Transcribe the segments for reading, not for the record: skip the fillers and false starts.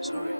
Sorry.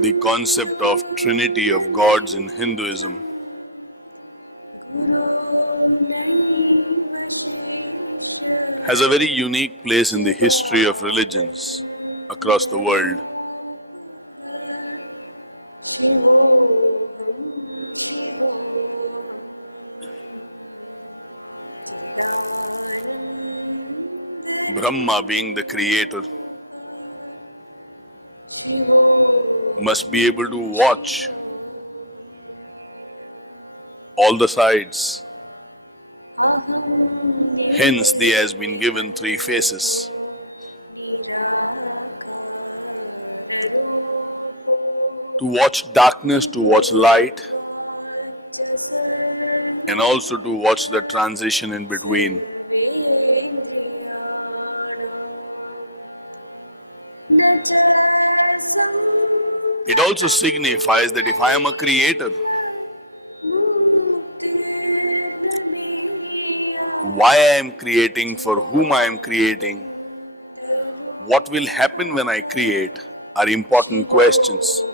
The concept of Trinity of gods in Hinduism has a very unique place in the history of religions across the world. Brahma, being the creator, must be able to watch all the sides. Hence, he has been given three faces. To watch darkness, to watch light, and also to watch the transition in between. It also signifies that if I am a creator, why I am creating, for whom I am creating, what will happen when I create are important questions.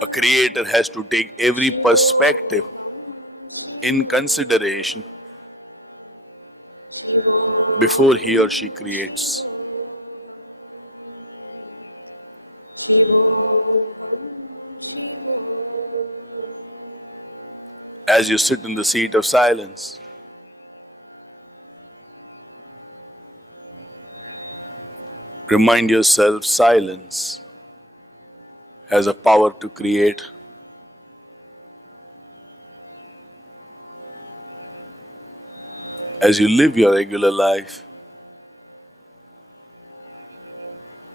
A creator has to take every perspective in consideration before he or she creates. As you sit in the seat of silence, remind yourself silence has a power to create. As you live your regular life,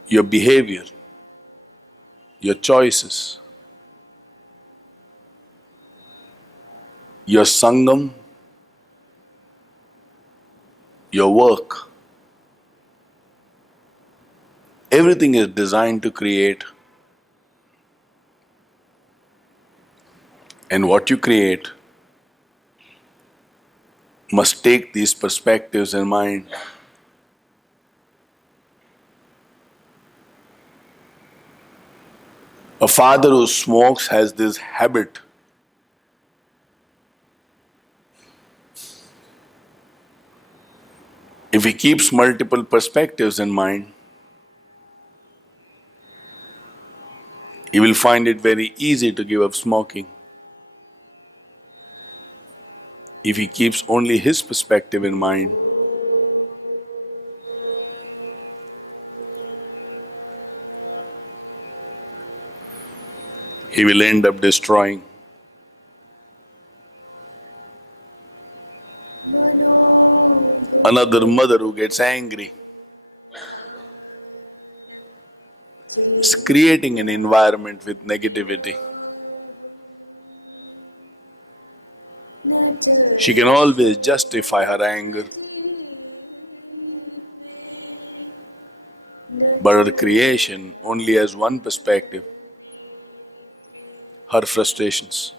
your behavior, your choices, your sangam, your work, everything is designed to create. And what you create must take these perspectives in mind. A father who smokes has this habit. If he keeps multiple perspectives in mind, he will find it very easy to give up smoking. If he keeps only his perspective in mind, he will end up destroying. Another mother who gets angry is creating an environment with negativity. She can always justify her anger, but her creation only has one perspective: her frustrations.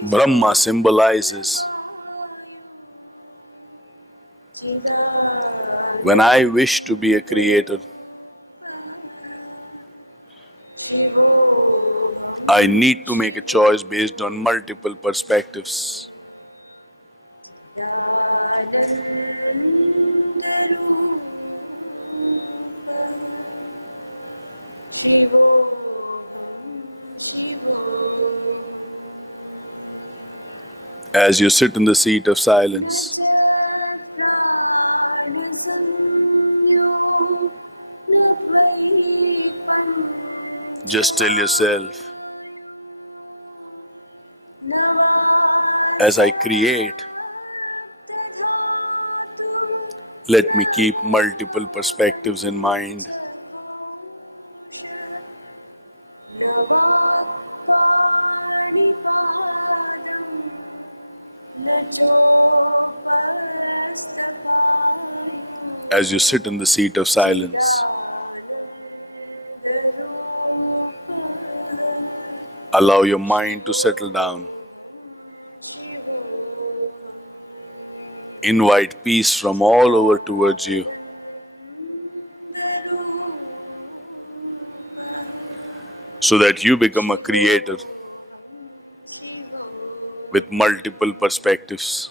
Brahma symbolizes when I wish to be a creator, I need to make a choice based on multiple perspectives. As you sit in the seat of silence, just tell yourself, as I create, let me keep multiple perspectives in mind. As you sit in the seat of silence, allow your mind to settle down. Invite peace from all over towards you. So that you become a creator with multiple perspectives.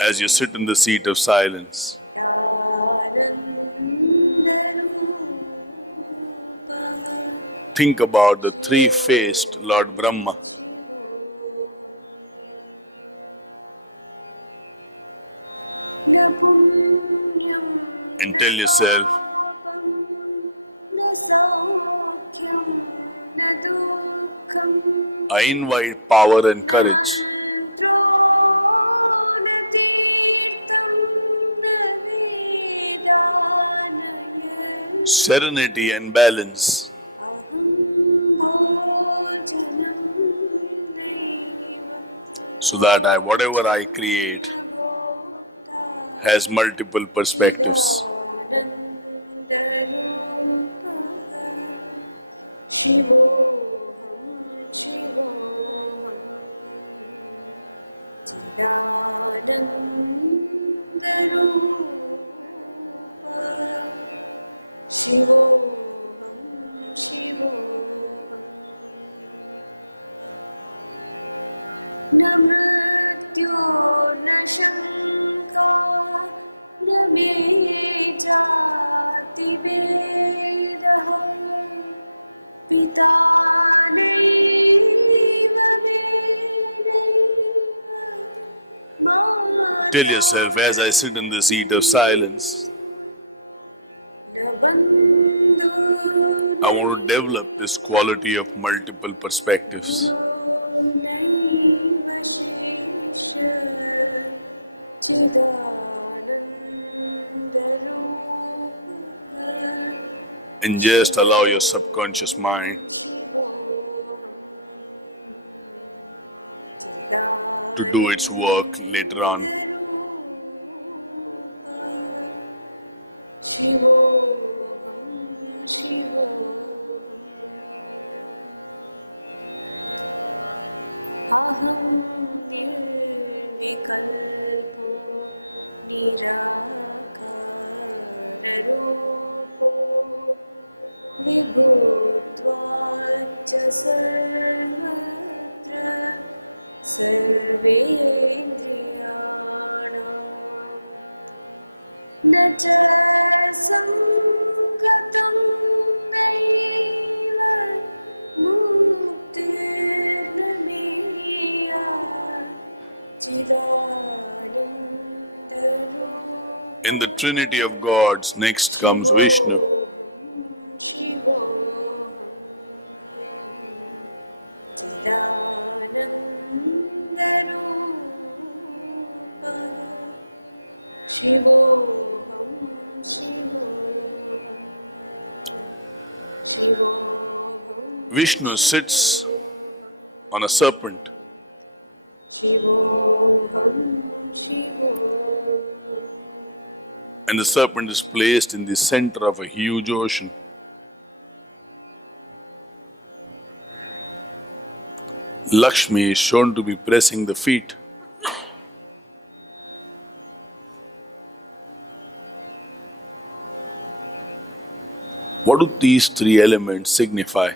As you sit in the seat of silence, think about the three-faced Lord Brahma. Tell yourself, I invite power and courage, serenity and balance, so that whatever I create has multiple perspectives. Tell yourself, as I sit in the seat of silence, I want to develop this quality of multiple perspectives. And just allow your subconscious mind to do its work later on. In the Trinity of Gods, next comes Vishnu. Vishnu sits on a serpent. And the serpent is placed in the center of a huge ocean. Lakshmi is shown to be pressing the feet. What do these three elements signify?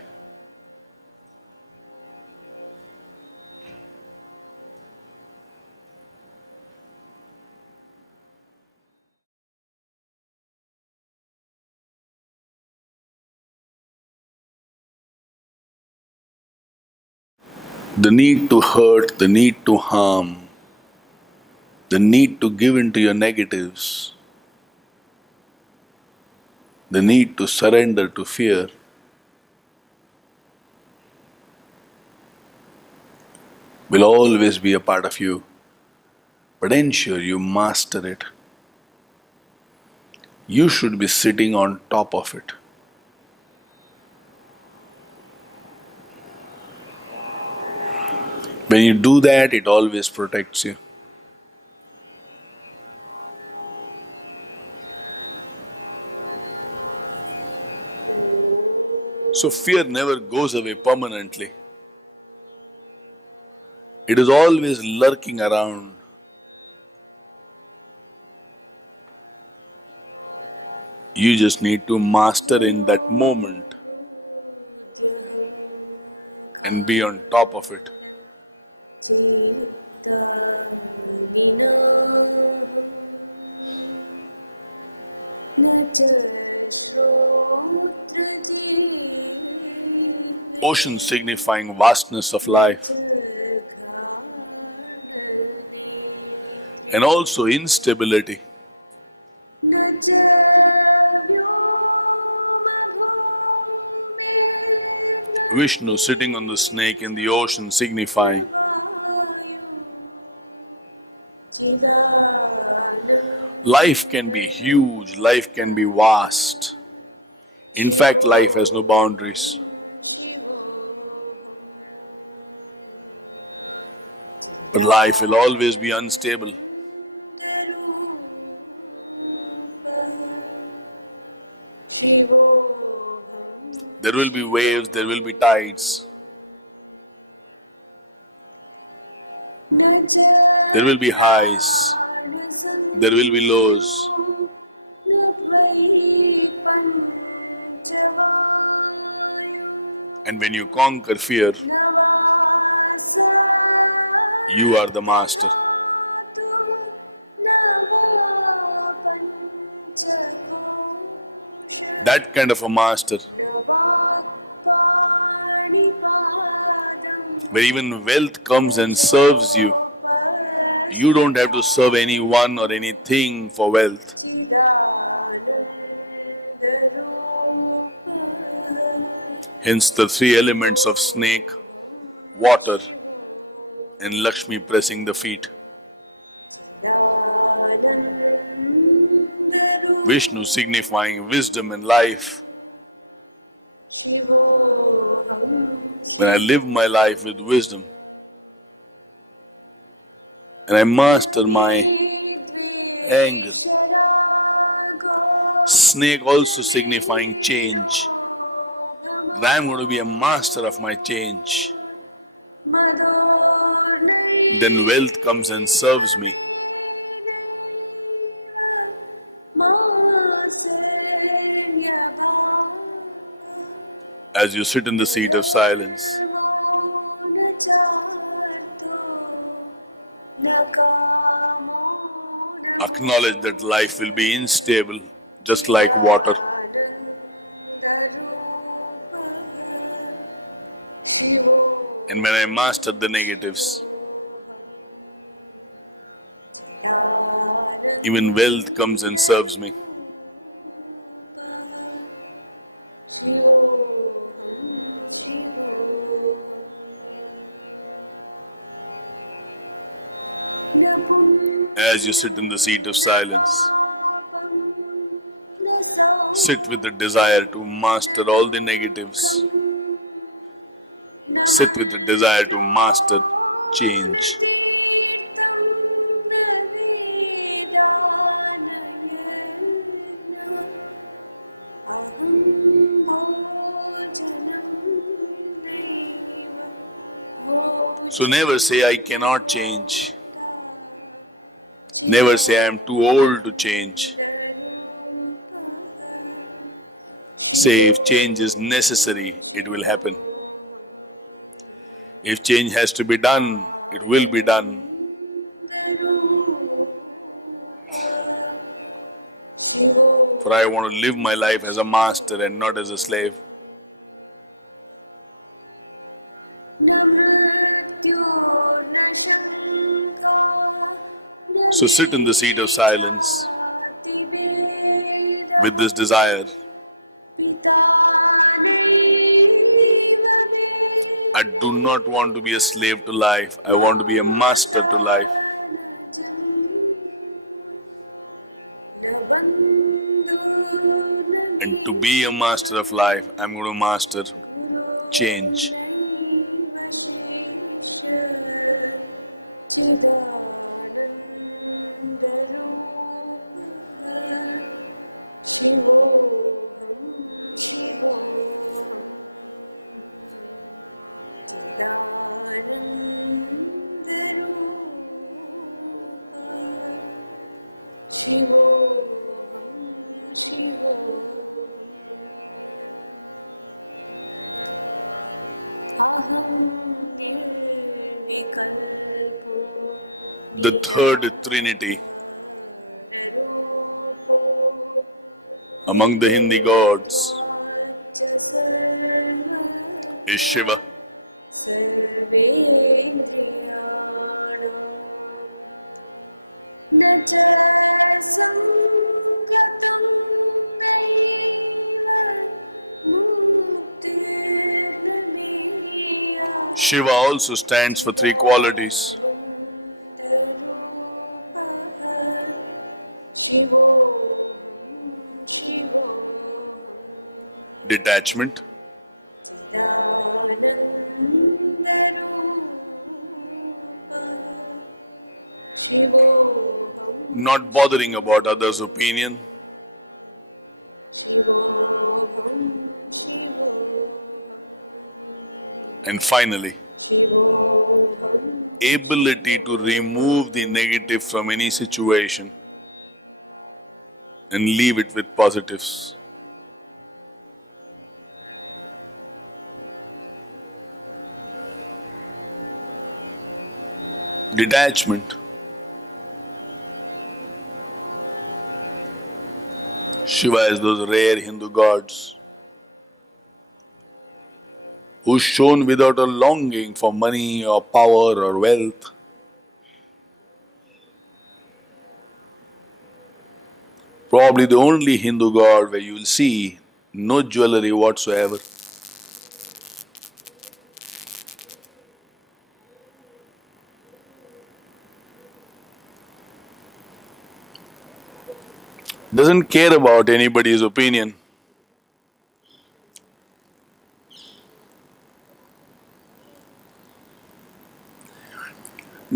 The need to hurt, the need to harm, the need to give into your negatives, the need to surrender to fear, will always be a part of you. But ensure you master it. You should be sitting on top of it. When you do that, it always protects you. So fear never goes away permanently. It is always lurking around. You just need to master in that moment and be on top of it. Ocean signifying vastness of life and also instability. Vishnu sitting on the snake in the ocean, signifying life can be huge, life can be vast. In fact, life has no boundaries. But life will always be unstable. There will be waves, there will be tides. There will be highs, there will be lows. And when you conquer fear, you are the master. That kind of a master, where even wealth comes and serves you. You don't have to serve anyone or anything for wealth. Hence the three elements of snake, water, and Lakshmi pressing the feet. Vishnu signifying wisdom and life. When I live my life with wisdom and I master my anger. Snake also signifying change. I am going to be a master of my change. Then wealth comes and serves me. As you sit in the seat of silence, acknowledge that life will be unstable, just like water. And when I master the negatives, even wealth comes and serves me. As you sit in the seat of silence, sit with the desire to master all the negatives. Sit with the desire to master change. So never say I cannot change. Never say I am too old to change. Say if change is necessary, it will happen. If change has to be done, it will be done. For I want to live my life as a master and not as a slave. So sit in the seat of silence with this desire. I do not want to be a slave to life. I want to be a master to life. And to be a master of life, I'm going to master change. The third Trinity among the Hindi gods is Shiva. Shiva also stands for three qualities: detachment, not bothering about others' opinion, and finally, ability to remove the negative from any situation and leave it with positives. Detachment. Shiva is those rare Hindu gods who shone without a longing for money or power or wealth. Probably the only Hindu god where you will see no jewelry whatsoever. Doesn't care about anybody's opinion.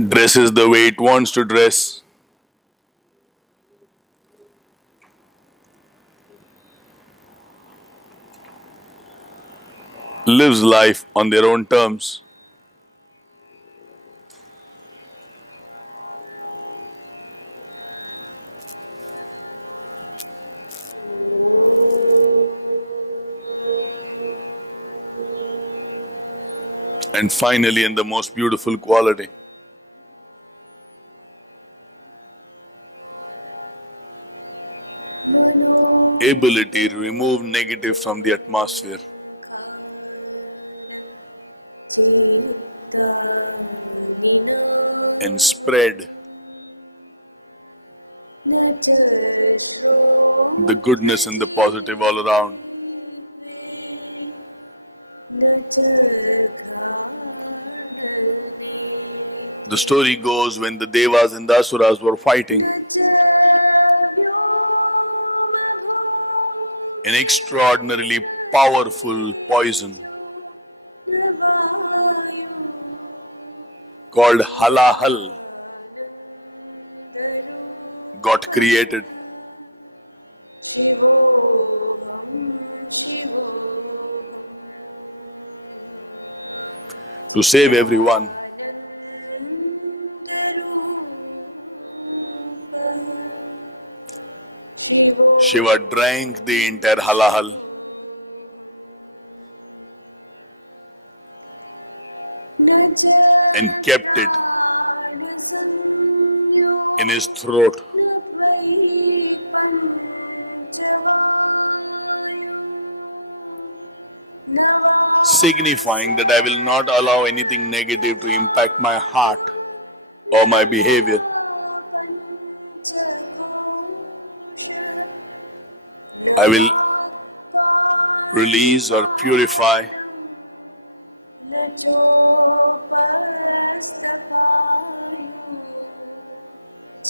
Dresses the way it wants to dress. Lives life on their own terms. And finally, and the most beautiful quality, ability to remove negative from the atmosphere and spread the goodness and the positive all around. The story goes when the Devas and the Asuras were fighting, an extraordinarily powerful poison called halahal got created. To save everyone. Shiva drank the entire halahal and kept it in his throat. Signifying that I will not allow anything negative to impact my heart or my behavior. I will release or purify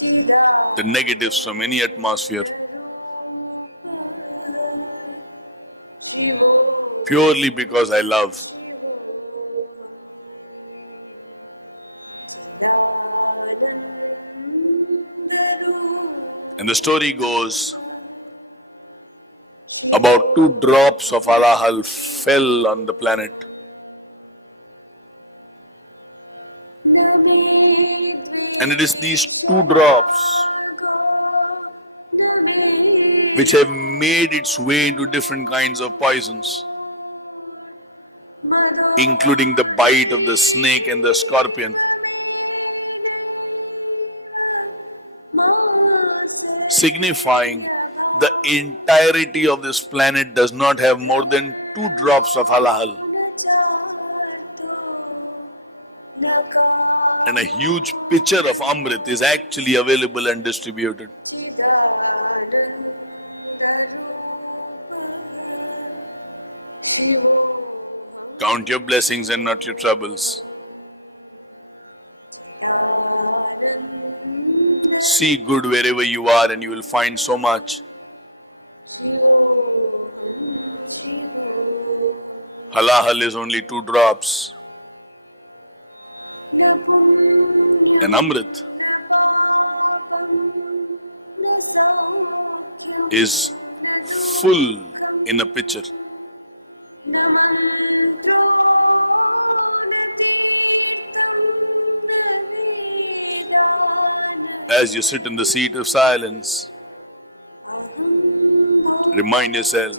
the negatives from any atmosphere purely because I love. And the story goes, about 2 drops of alahal fell on the planet. And it is these 2 drops which have made its way into different kinds of poisons, including the bite of the snake and the scorpion, signifying the entirety of this planet does not have more than 2 drops of alahal. And a huge pitcher of Amrit is actually available and distributed. Count your blessings and not your troubles. See good wherever you are and you will find so much. Halahal is only 2 drops. And Amrit is full in a pitcher. As you sit in the seat of silence, remind yourself,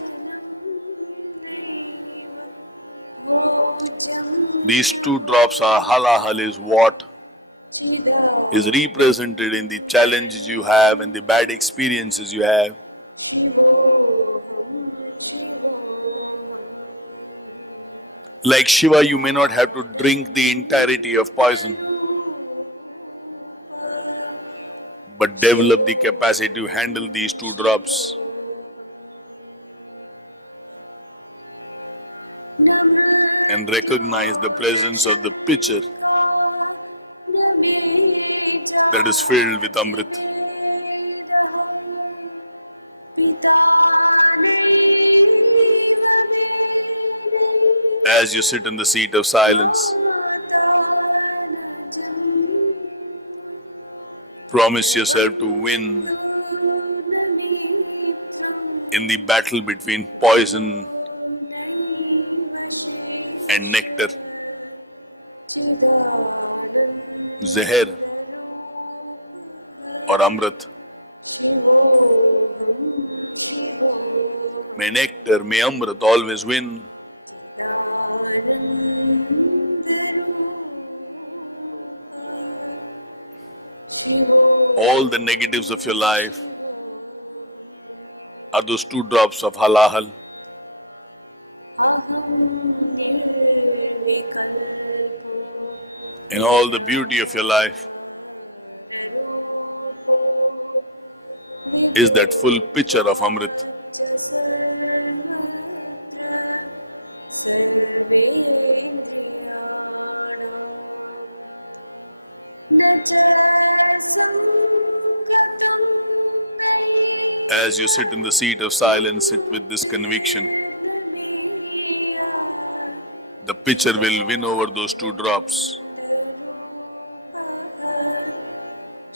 these 2 drops are halahal is what is represented in the challenges you have and the bad experiences you have. Like Shiva, you may not have to drink the entirety of poison, but develop the capacity to handle these 2 drops. And recognize the presence of the pitcher that is filled with Amrit. As you sit in the seat of silence, promise yourself to win in the battle between poison and nectar, Zahir or Amrit. May nectar, may Amrit always win. All the negatives of your life are those 2 drops of halahal. And all the beauty of your life is that full pitcher of Amrit. As you sit in the seat of silence, sit with this conviction. The pitcher will win over those 2 drops.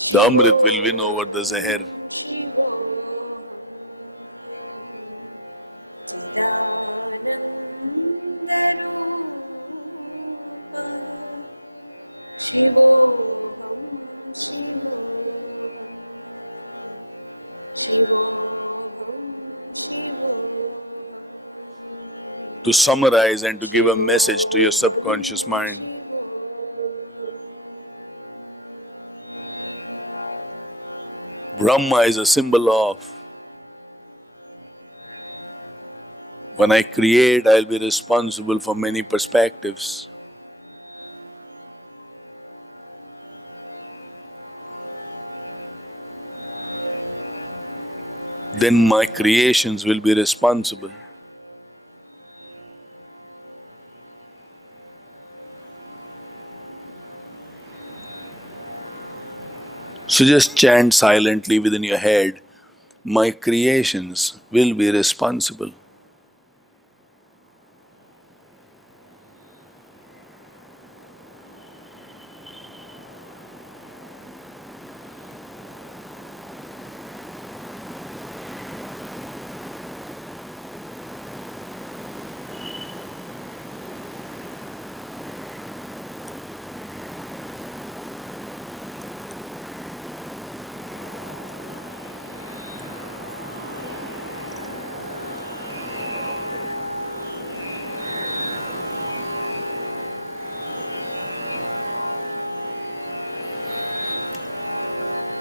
The Amrit will win over the Zahir. To summarize and to give a message to your subconscious mind, Brahma is a symbol of, when I create, I'll be responsible for many perspectives. Then my creations will be responsible. So just chant silently within your head, my creations will be responsible.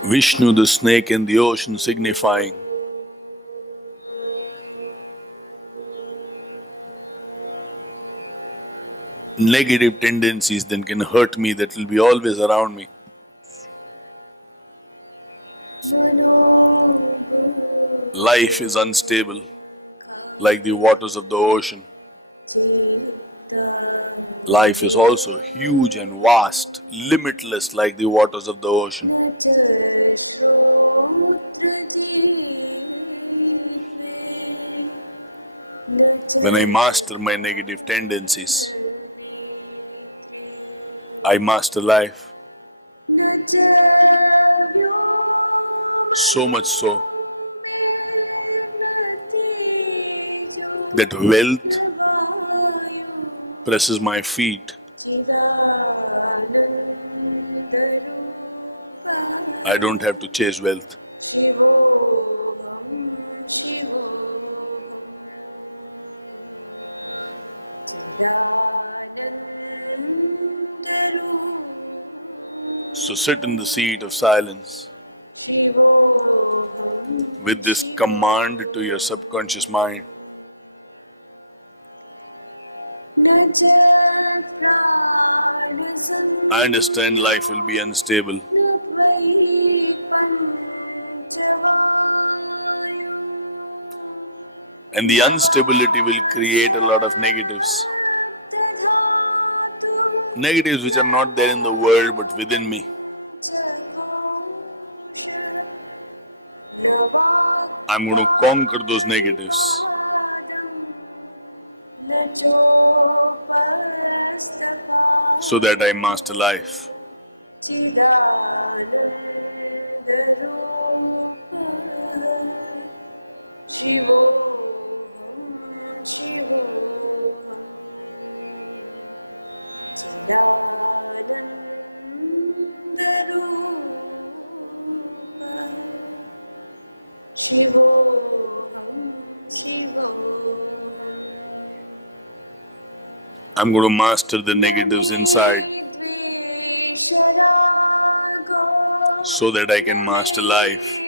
Vishnu, the snake in the ocean, signifying negative tendencies that can hurt me, that will be always around me. Life is unstable, like the waters of the ocean. Life is also huge and vast, limitless like the waters of the ocean. When I master my negative tendencies, I master life. So much so that wealth presses my feet. I don't have to chase wealth. So sit in the seat of silence with this command to your subconscious mind. I understand life will be unstable. And the instability will create a lot of negatives. Negatives which are not there in the world but within me. I'm going to conquer those negatives. So that I master life. I'm going to master the negatives inside so that I can master life.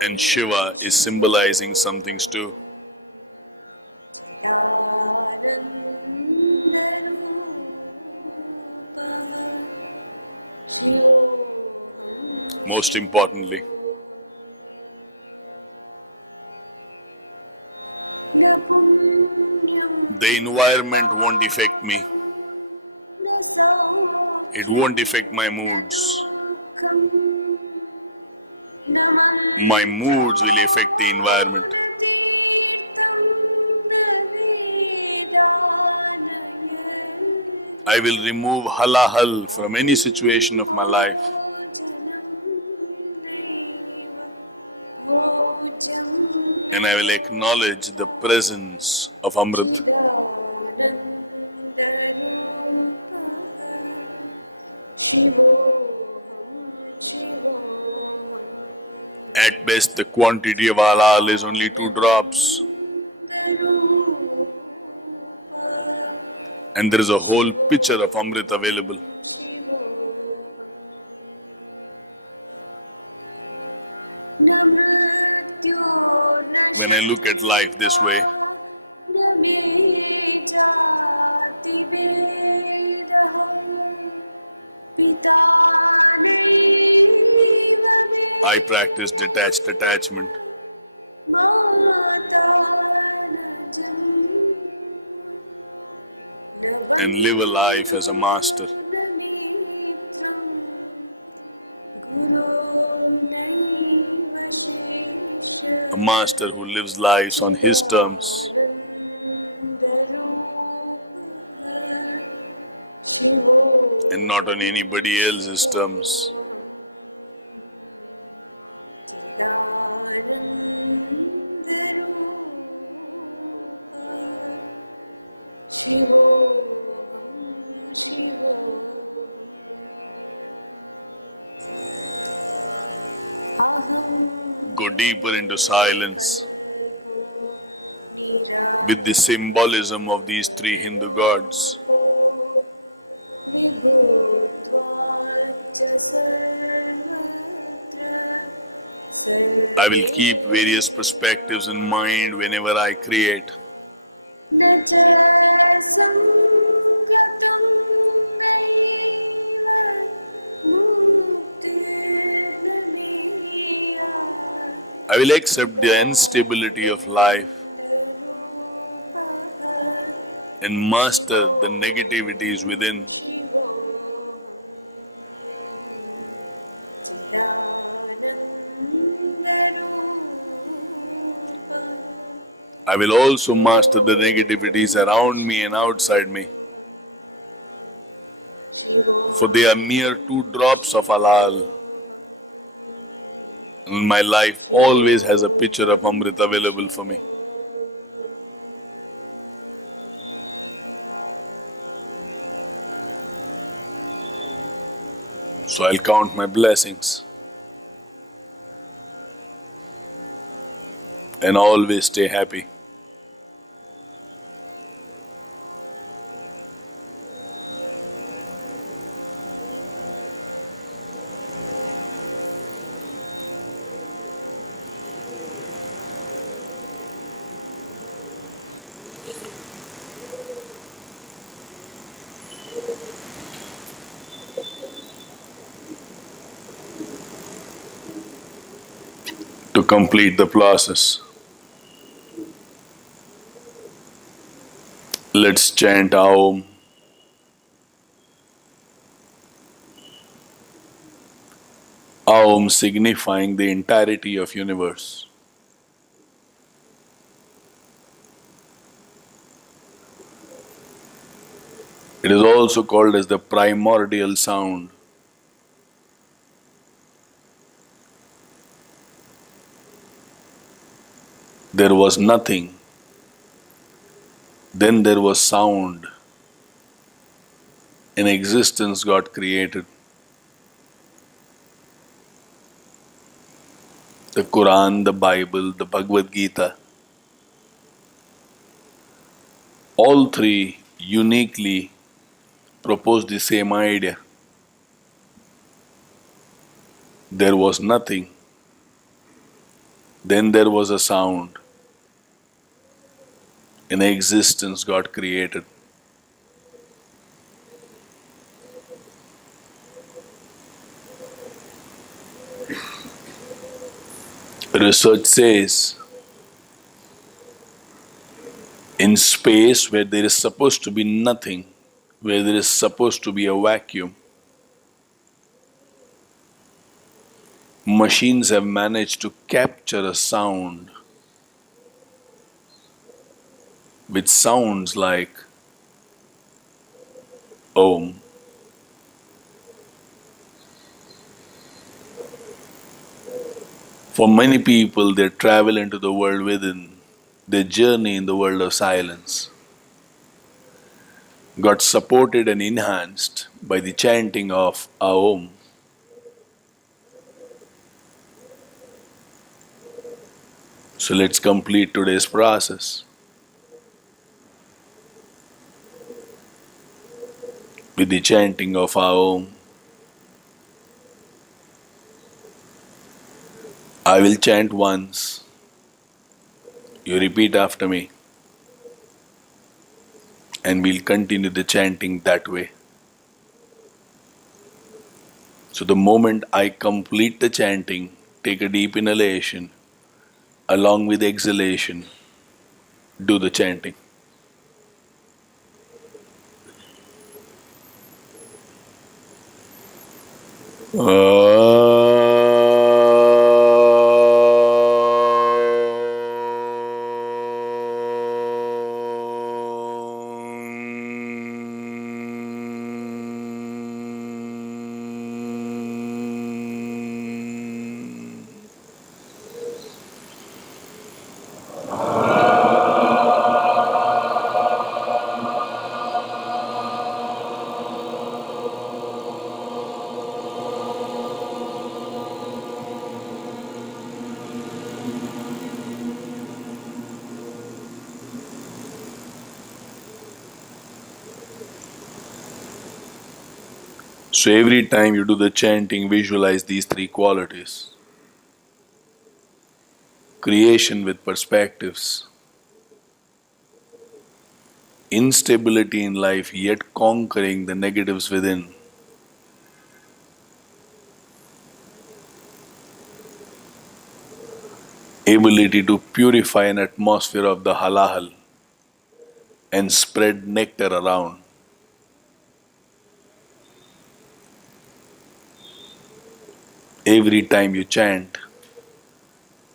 And Shiva is symbolizing some things too. Most importantly, the environment won't affect me. It won't affect my moods. My moods will affect the environment. I will remove halahal from any situation of my life. And I will acknowledge the presence of Amrit. At best, the quantity of halal is only 2 drops. And there is a whole pitcher of Amrit available. When I look at life this way, I practice detached attachment. And live a life as a master. A master who lives lives on his terms. And not on anybody else's terms. Go deeper into silence. with the symbolism of these three Hindu gods. I will keep various perspectives in mind whenever I create. I will accept the instability of life and master the negativities within. I will also master the negativities around me and outside me, for they are mere 2 drops of halal. And my life always has a picture of Amrit available for me. So I'll count my blessings and always stay happy. To complete the process, let's chant Aum. Aum signifying the entirety of universe. It is also called as the primordial sound. There was nothing, then there was sound. An existence got created. The Quran, the Bible, the Bhagavad Gita, all three uniquely propose the same idea. There was nothing, then there was a sound. An existence got created. Research says in space where there is supposed to be nothing, where there is supposed to be a vacuum, machines have managed to capture a sound which sounds like Om. For many people, their travel into the world within, their journey in the world of silence, got supported and enhanced by the chanting of Aum. So let's complete today's process with the chanting of Aum. I will chant once. You repeat after me. And we'll continue the chanting that way. So the moment I complete the chanting, take a deep inhalation. Along with exhalation, do the chanting. So every time you do the chanting, visualize these three qualities: creation with perspectives, instability in life yet conquering the negatives within, ability to purify an atmosphere of the halal and spread nectar around. Every time you chant,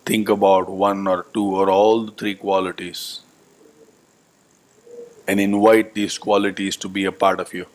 think about one or two or all the three qualities and invite these qualities to be a part of you.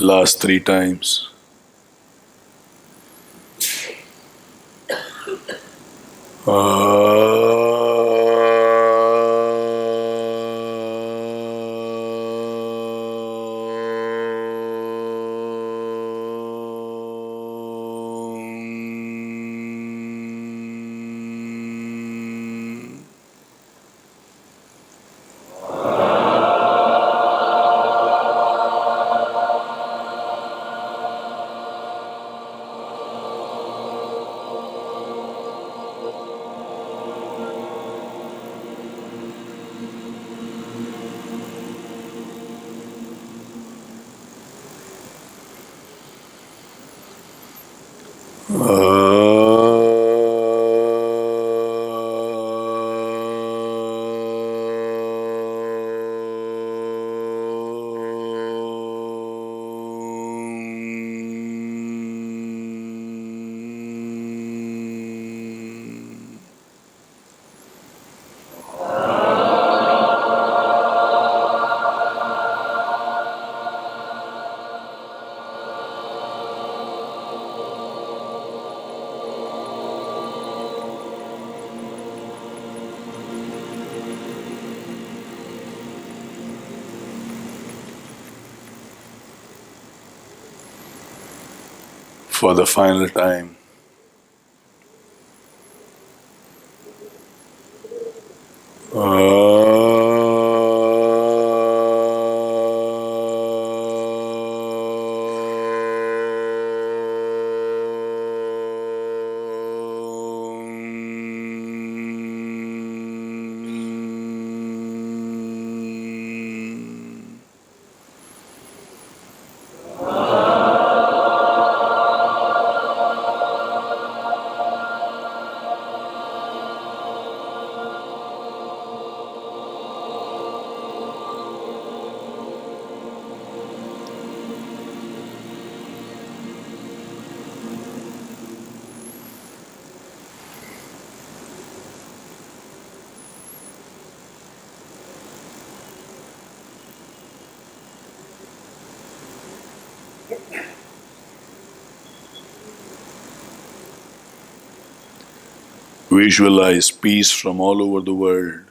Last three times. for the final time. Visualize peace from all over the world,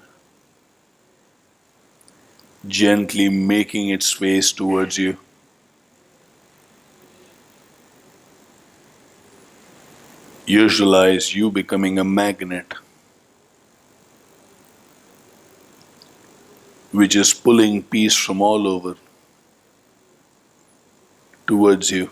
gently making its way towards you. Visualize you becoming a magnet which is pulling peace from all over towards you.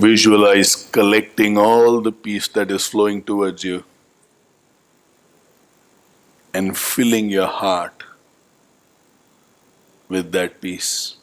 Visualize collecting all the peace that is flowing towards you and filling your heart with that peace.